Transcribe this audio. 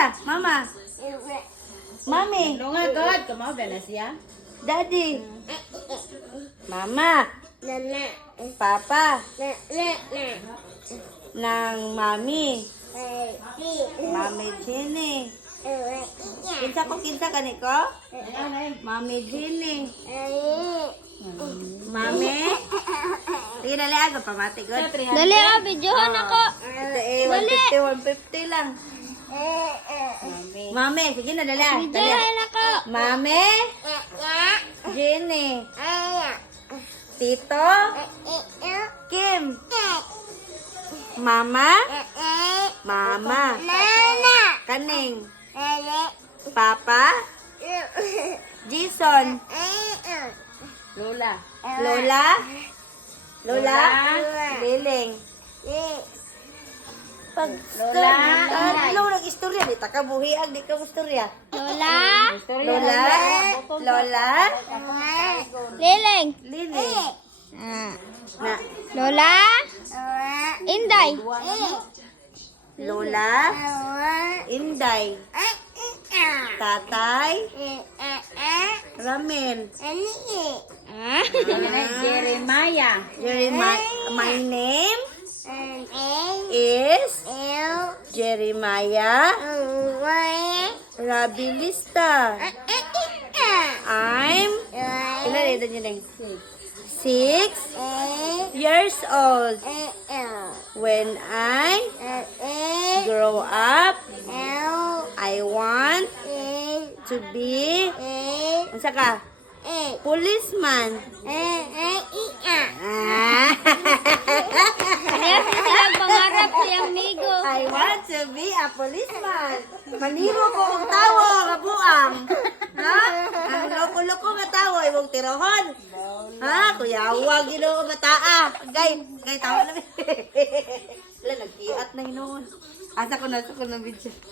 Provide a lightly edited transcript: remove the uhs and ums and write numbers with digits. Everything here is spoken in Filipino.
siya? Mama? Mami? Lunga God, kumaw ba na siya? Daddy? Mama? Papa? Nang mami? Mami Jenny? Kinsa kani ko? Mami Jenny? Mami? Sige, dali ako. Pamati ko. Dali videohan ako. Ito 150 lang. Mami, sige na, dali. Videohan ako. Mami? Jenny? Tito? Kim? Mama? Mama? Kaning? Papa? Jason? Lola. Lola? Lola? Liling? Pag Lola. Ano nag-istorya? Di ta ka buhiag, di ka istorya. Lola. Lola? Lola? Liling. Liling? Na, Lola. Inday. Lola? Inday? Tatay? Ramel? Jeremiah. My name is Jeremiah Rabilista. I'm ilan ito nyo lang? 6 years old. When I grow up, I want to be unsa ka? Policeman. Kaya sila pangarap si amigo. I want to be a policeman. Maniro ko ang tawo nga buang. Ha? Ang loko-loko nga tawo imong tirohon. Ha? Kuya, wag Ginoo mataa. Gay tawo na. Wala nagkiat na hinuon. Asa ko na video.